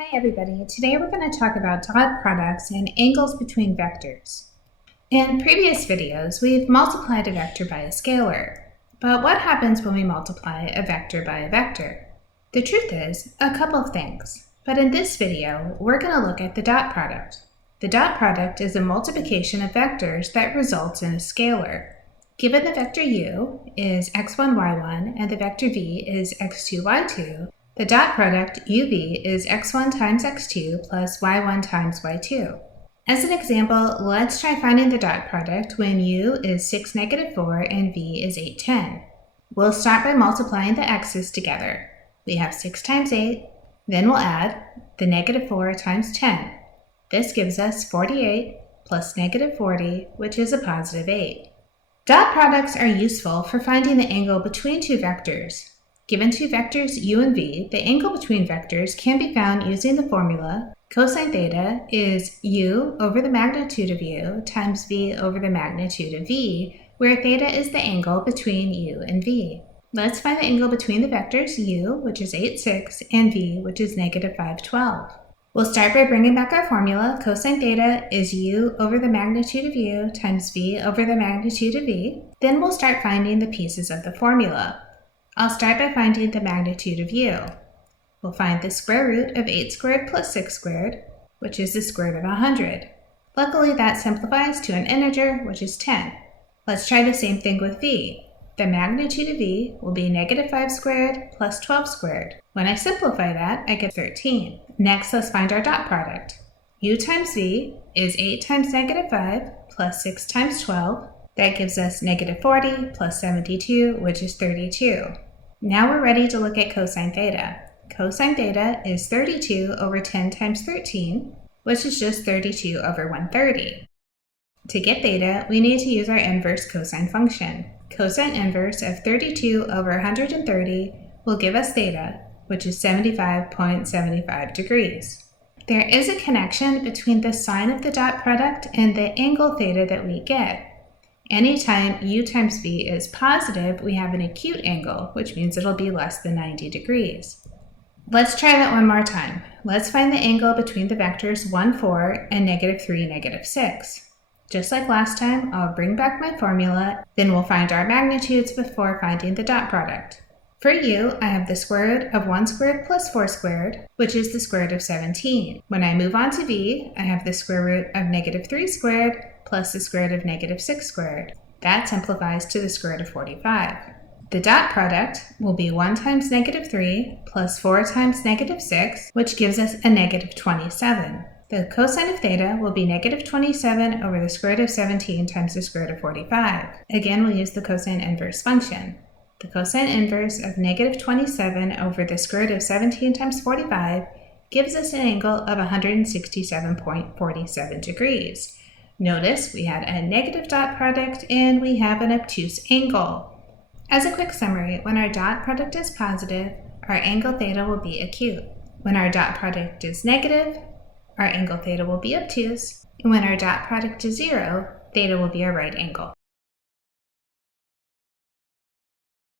Hi everybody, today we're going to talk about dot products and angles between vectors. In previous videos, we've multiplied a vector by a scalar. But what happens when we multiply a vector by a vector? The truth is, a couple of things. But in this video, we're going to look at the dot product. The dot product is a multiplication of vectors that results in a scalar. Given the vector u is x1, y1, and the vector v is x2, y2, the dot product uv is x1 times x2 plus y1 times y2. As an example, let's try finding the dot product when u is 6, -4 and v is 8, 10. We'll start by multiplying the x's together. We have 6 times 8, then we'll add the -4 times 10. This gives us 48 plus -40, which is a positive 8. Dot products are useful for finding the angle between two vectors. Given two vectors u and v, the angle between vectors can be found using the formula cosine theta is u over the magnitude of u times v over the magnitude of v, where theta is the angle between u and v. Let's find the angle between the vectors u, which is 8, 6, and v, which is -5, 12. We'll start by bringing back our formula. Cosine theta is u over the magnitude of u times v over the magnitude of v. Then we'll start finding the pieces of the formula. I'll start by finding the magnitude of u. We'll find the square root of 8 squared plus 6 squared, which is the square root of 100. Luckily, that simplifies to an integer, which is 10. Let's try the same thing with v. The magnitude of v will be -5 squared plus 12 squared. When I simplify that, I get 13. Next, let's find our dot product. U times v is 8 times -5 plus 6 times 12. That gives us -40 plus 72, which is 32. Now we're ready to look at cosine theta. Cosine theta is 32 over 10 times 13, which is just 32 over 130. To get theta, we need to use our inverse cosine function. Cosine inverse of 32 over 130 will give us theta, which is 75.75 degrees. There is a connection between the sign of the dot product and the angle theta that we get. Anytime u times v is positive, we have an acute angle, which means it'll be less than 90 degrees. Let's try that one more time. Let's find the angle between the vectors 1, 4 and -3, -6. Just like last time, I'll bring back my formula, then we'll find our magnitudes before finding the dot product. For u, I have the square root of 1 squared plus 4 squared, which is the square root of 17. When I move on to v, I have the square root of -3 squared plus the square root of -6 squared. That simplifies to the square root of 45. The dot product will be 1 times -3 plus 4 times -6, which gives us a -27. The cosine of theta will be -27 over the square root of 17 times the square root of 45. Again, we'll use the cosine inverse function. The cosine inverse of -27 over the square root of 17 times 45 gives us an angle of 167.47 degrees. Notice we had a negative dot product and we have an obtuse angle. As a quick summary, when our dot product is positive, our angle theta will be acute. When our dot product is negative, our angle theta will be obtuse. And when our dot product is 0, theta will be a right angle.